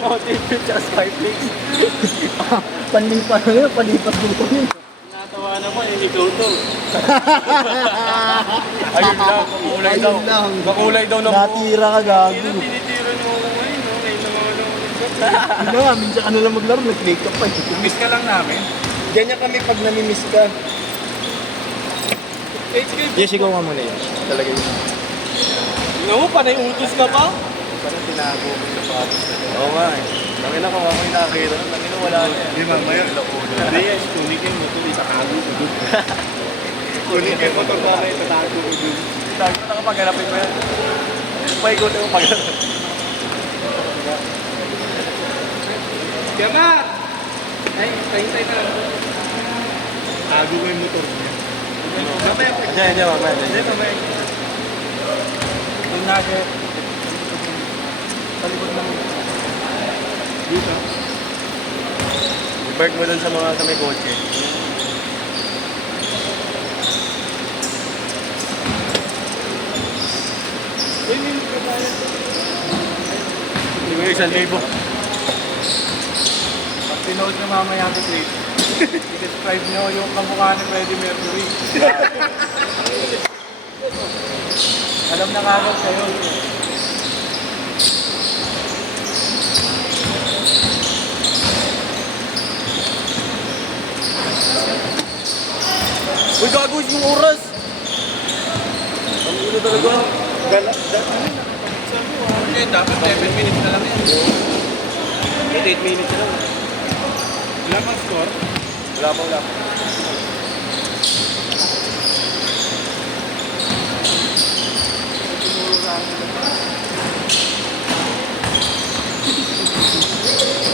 Motivate sa Skyflix. Panlipas na yun, palipas dito yun. Natawa naman eh, ikaw to. Ayun lang, makulay daw. Ayun lang. Makulay daw ng Natira ka, gago. Tinitira nyo ako ngayon, no? Ngayon lang ako Yun na nga, minsan ka na lang maglaro, nag-make up pa eh. Miss ka lang namin. Ganyan kami pag namimiss ka. Yes, ikaw nga muna yun. Talaga yun. Tingnan mo, panay utos ka pa? Parang tinago mo sa patos na yun. Oo nga eh. Tangin ako, ako yung nakakita. Tangin ako, wala niya. Hindi mamaya. Hindi yes, tunikin mo ito, itatago ko dun. Kunin mo ito na itatago ko dun. Sabi ko, nakapaghanapin mo yan. Paikutin mo paghanapin. Gamat! Ay, tayo na. Tago ko yung motor niya. Mamaya pa. Hindi, mamaya. Hindi, mamaya. Yung nugget. Palibot lang. Dito. I-park mo dun sa mga sa may kotse. Uy, may nagkabayan to. Hindi mo 1,000. Pag pinood na mamaya ang plate, i-describe nyo yung kamukha ni Freddie Mercury. Alam na kagad kayo. Uy, gagawin yung oras! Ang ulo talaga. Okay, dapat 7 minutes na lang yan. 8 minutes na lang. Wala pang score. Wala pa.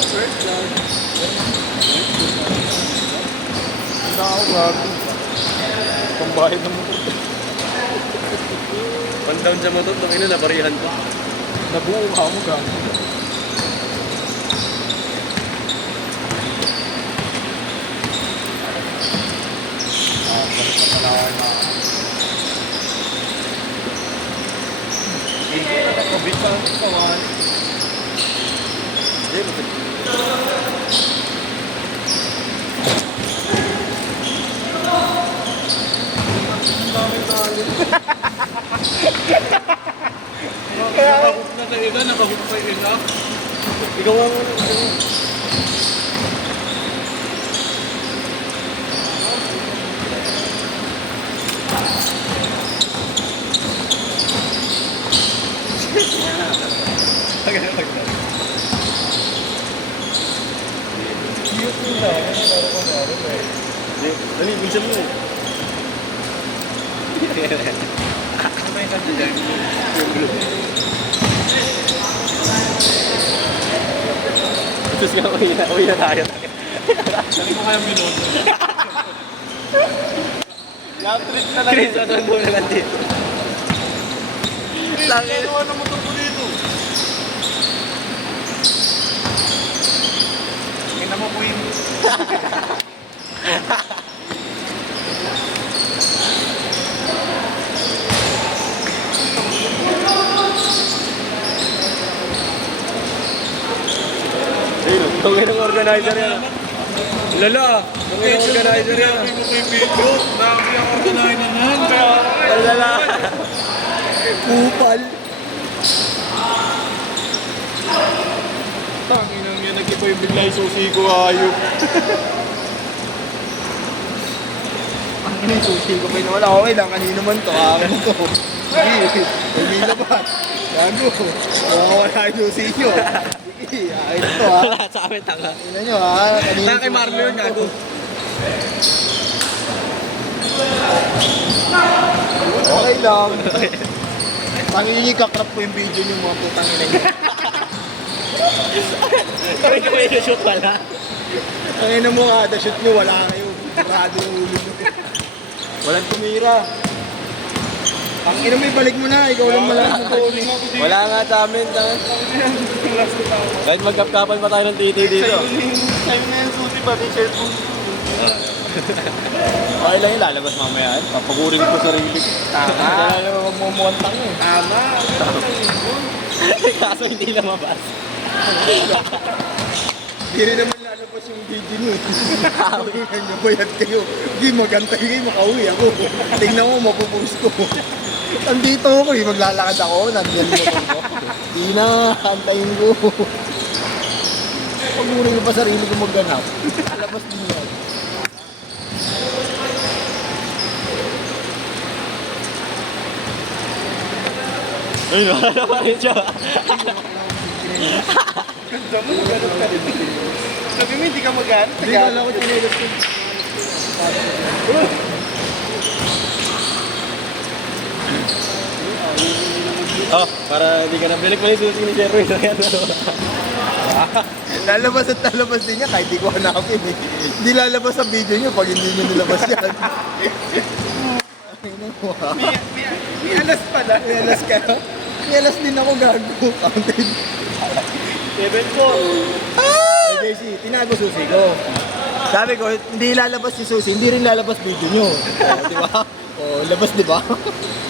First down. Hindi ako gago. Pambayad ng motor. One down sa motor, tangin na, naparihan ko. Nabuo ka mo, gago. Nakabit pa ang kawan. Hindi, bakit? Nakahook na sa iba, nakahook pa yung isa. Ikaw nga muna. Cute yun lang. Ano ko nga rin eh. Hindi, dali, minsan mo eh. Ano ba yung kanta dyan? Tapos nga, uwi na tayo. Dali mo kaya minuto. Yung trip na lang. Chris, ano mo na lang dito? Langit. Ano ang motor ko dito? Tingnan mo po yung... Ayun, tungin ng organizer yan. Lala, tungin ng organizer yan. Sabi ko kay video, dami ang organizer na yan. Lala. Kupal. Tanginang yan, nag-iba yung bigla yung susi ko, ayop. Ang ina yung sushi ko pa wala. Okay lang, kanino man to. Akin to. Sige, hindi labat. Gago. Wala yung sushi nyo. Sige, akin to ha. Wala sa amin, tanga. Tingnan nyo ha. Kanino Tanga kay Marlo yun, gago. Okay lang. Tangin yung kakrap ko yung video nyo mga putang ina nyo. Kami ko yung shoot pala. Tangin na mo kada shoot nyo, wala kayo. Rado yung ulo nyo. Walang tumira. Ang ina mo ibalik mo na, ikaw lang malakas mo to. Wala nga sa amin, tanga. Kahit magkapkapan pa tayo ng titi dito. Sa'yo na yung susi ba? T-shirt mo. Okay lang yung lalabas mamaya. Papagurin ko sarili. Tama. Kaya naman magmumuntang eh. Tama. Kaso hindi lumabas. Hindi rin naman lalabas yung video nyo eh. Tingnan nyo, bayad kayo. Hindi magantay kayo, makauwi ako. Tingnan mo, mapupost ko. Nandito ako eh, maglalakad ako, nandiyan mo ko. Hindi na, antayin ko. Pag-uri ko pa sarili ko magganap. Alabas din yan. Ay, wala pa rin siya. Ganda mo, ganun ka rin. Sabi mo, hindi ka mag-ano. Hindi ka lang ako tinilas ko. Oh, para di ka nabilik pa yung susi ni Sherwin. Lalabas at lalabas din niya kahit di ko hanapin eh. Hindi lalabas sa video niyo pag hindi niyo nilabas yan. May alas pala. May alas ka no? May alas din ako gago. Counted. 7 po. Hey JC, tinago susi ko. Sabi ko, hindi lalabas si Susi, hindi rin lalabas video niyo. Oh, di ba? Oh, labas di ba?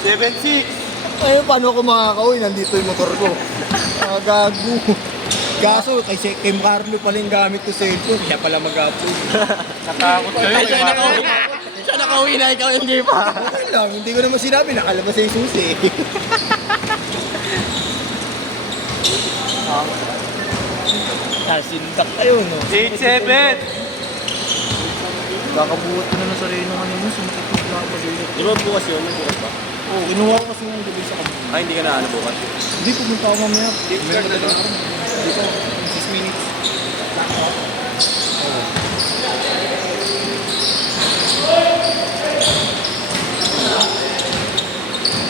7-6. Ayun, paano ako makakauwi? Nandito yung motor ko. Gago. Kaso, kay Kim Carlo pala yung gamit ko sa cellphone, kaya pala mag-upload. Natakot kayo. Ay, Siya nakauwi na, ikaw hindi pa. Okay lang, hindi ko naman sinabi, nakalabas na yung susi. Sintak kayo, no? 8-7. Kakabuhat ko na ng sarili ng kanina, sumakit yung labas ulit. Di ba bukas yun? Bukas pa? Oo, kinuha ko kasi yung gabi sa kanina. Ay, hindi ka na ano bukas. Hindi, pumunta ako mamaya. Meron na lang ako. Dito, 6 minutes.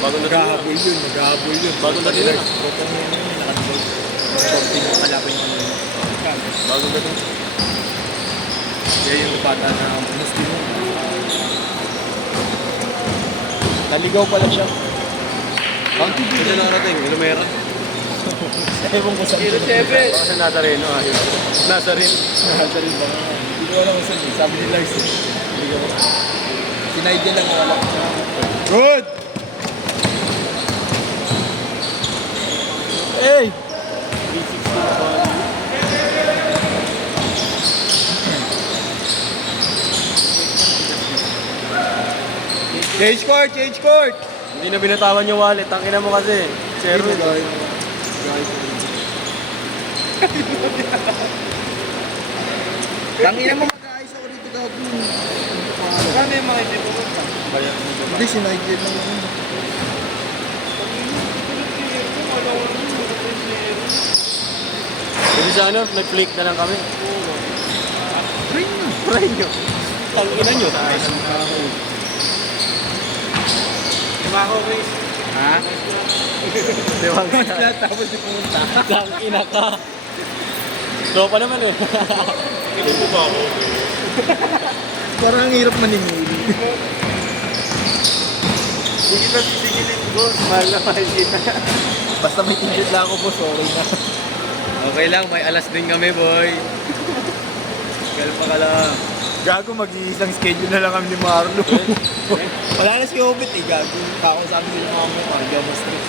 Bago na Naghahabol yun, naghahabol yun. Bago na din. Kopong yun yun, nakadbog. Konting kalaban yung kanina. Bago na din. Kaya yung bata na Muslim mo. Naligaw pala siya. County Hindi din. na narating, Ilumera. Ewan ko saan. 7. Baka sa Nazareno, ayun. Nazareno. Nasa rin ba? Hindi ko alam kung saan eh. Sabi ni Lars eh. Hindi ko. Si Nigel lang wala ko siya. Good! Hey! 360 na ba? Change court! Change court! Hindi na binatawan yung wallet. Tangina mo kasi. Sherwin. Tangina mo mag-aayos ako dito gabi. Kano yung mga hindi mo? Hindi, si Nigel lang yun. Kasi sa ano, nag-flake na lang kami. Ring na. Pray nyo. Tangina nyo. Lima ako, Chris. Ha? Diwang ka. Lahat tapos di pumunta. Tangina ka. Tropa naman eh. Inupo ba ako? Parang ang hirap maningil. Hindi kita sisigilin, boss. Mahal na mahal kita. Basta may tingit lang ako, boss. Okay na. Okay lang, may alas din kami, boy. Galpa ka lang. Gago, mag-iisang schedule na lang kami ni Marlo. Wala na si Obit eh, gago. Kako sa amin yung mga mga kaya na stress.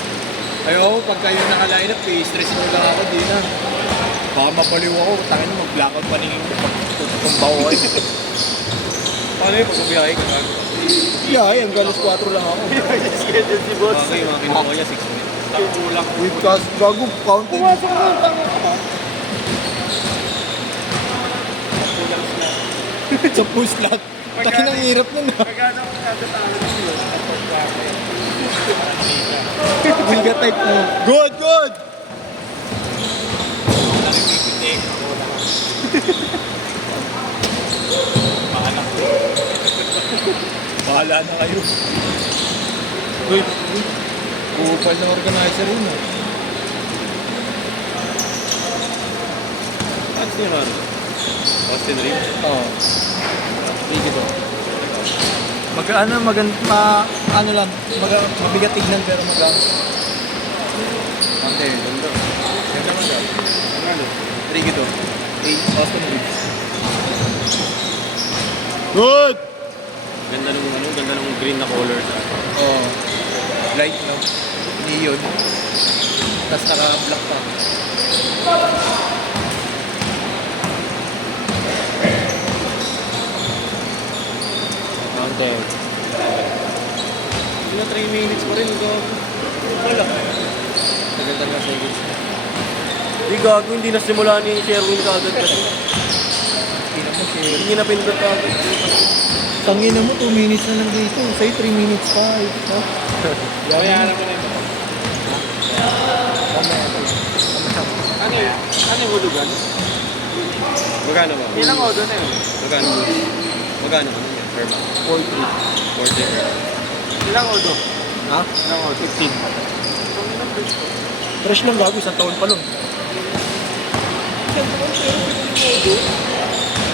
Ayaw, pag kayo naka-line up, i-stress nyo lang ako, di na. Baka mapaliw ako, tangin mo, mag-blackout paningin ko pag tutumbaw ko eh. Paano yun? Pag umiyahe ka ka? Yeah, ay, hanggang alas 4 lang ako. Schedule si boss. Okay, mga kinuha niya, 6 minutes. Kulang. With cast, gago, counting. Pumasok mo, tanga ako. Sa push lot. Takin ang hirap nun ah. Magkano ako natatawag nyo? Biga type mo. Good, good! Bahala na kayo. Uy, kupal na organizer yun ah. Ano yun, ano? Austin Reeves? Oo. Sige to. Ano lang, mabigat tignan pero magaan. Ante, ganda. Ganda magaan. Ano? Sige to. Austin Reeves. Good! Ganda nung ano, ganda nung green na color. Oo. Light no? Neon. Tapos naka-black pa. Counted. Hindi na 3 minutes pa rin. Wala. Tagal-tagal seconds. Di gago, hindi na simula ni Sherwin kaagad kasi. Hindi na pindot kaagad. Tangina mo, 2 minutes na lang dito. Sa'yo 3 minutes pa. No? Bayaran mo na ito. Ano yung hulugan? Magkano ba? Ilang odo na yun? Magkano? Magkano ba yan? Per month? 43. 40 per. Ilang odo? Ha? Ilang odo? 15. Fresh lang gago, isang taon pa lang.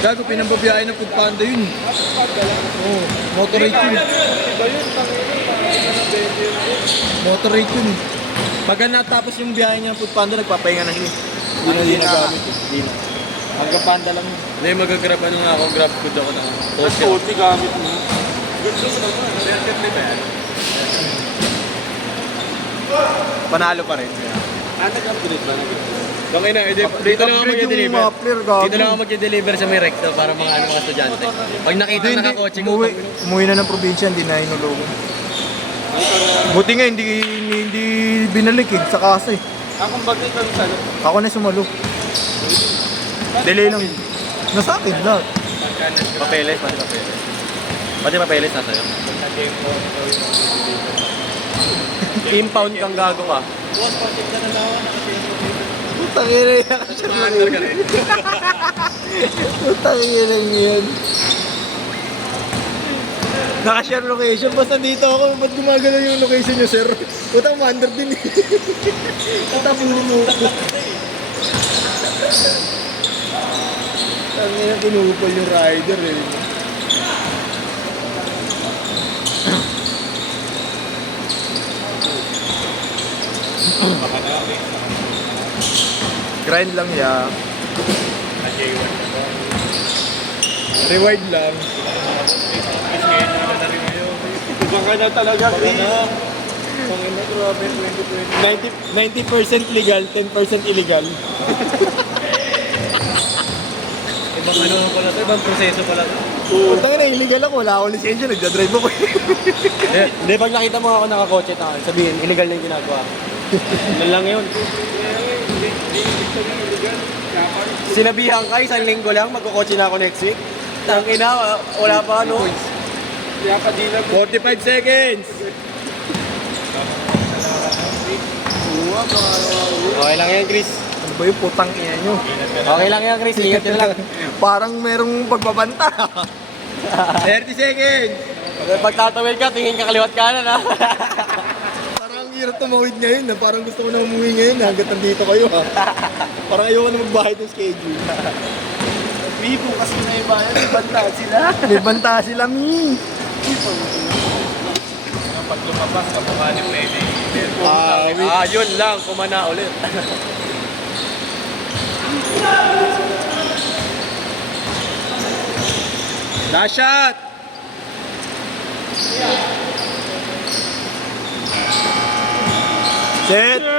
Gago, pinambabiyahe ng Food Panda yun. Oo, motorate yun. Iba yun, Motorate yun. Pagka natapos yung biyahe niya ng Food Panda, nagpapahinga na siya. Hindi na gamit. Hindi na. Hanggang Panda lang yun. Hindi, mag-grab ano nga ako, grab food ako na. Tapos 40 gamit mo. Gusto mo naman. Market na ba yan? Panalo pa rin. Nag-upgrade ba? Okay na, dito lang ako mag-deliver. Muffler, gago. Dito lang ako mag-deliver sa may recto para mga ano mga estudyante. Pag nakita Hindi, nakakotse ko, umuwi na ng probinsya, hindi na inulugan. Buti nga, hindi binalik eh, sa kasa eh. Akong bagay kang salo. Ako na sumalo. Delay lang yun. Nasa akin lahat. papeles, pati papeles. Pati papeles nasa iyo. Impound kang gago ka. Putang ina yan. Under ka rin. Putang ina yan. Naka-share location. Basta dito ako. Ba't gumagalaw yung location nyo, sir? Putang under din eh. Putang puno. Tangina, kinupal yung rider eh. Grind lang ya. Rewind lang. Baka na talaga, Chris. Pangina, grabe, 90% legal, 10% illegal. Ibang ano pala to, ibang proseso pala to. Putang ina, illegal ako, wala akong lisensya, nagdadrive ako. Hindi, pag nakita mo ako nakakotse na, sabihin, illegal na yung ginagawa. Yan lang yun. Sinabihan ka, isang linggo lang, magkukotse na ako next week. Tangina, wala pa ano. Kaya pa di na 45 seconds! Okay lang yan, Chris. Ano ba yung putang ina nyo? Okay lang yan, Chris. Ingat nyo lang. Parang merong pagbabanta. 30 seconds! Pag tatawid ka, tingin ka kaliwat kanan, ha? Parang ang hirap tumawid ngayon na parang gusto ko na umuwi ngayon hanggat nandito kayo ha. Parang ayoko na magbahay ng schedule. Vivo kasi na yung bayan, may banta sila. May banta sila, mi. Pag lumabas ka, baka ni pwede. Yun lang. Kumana ulit. Last shot! Set!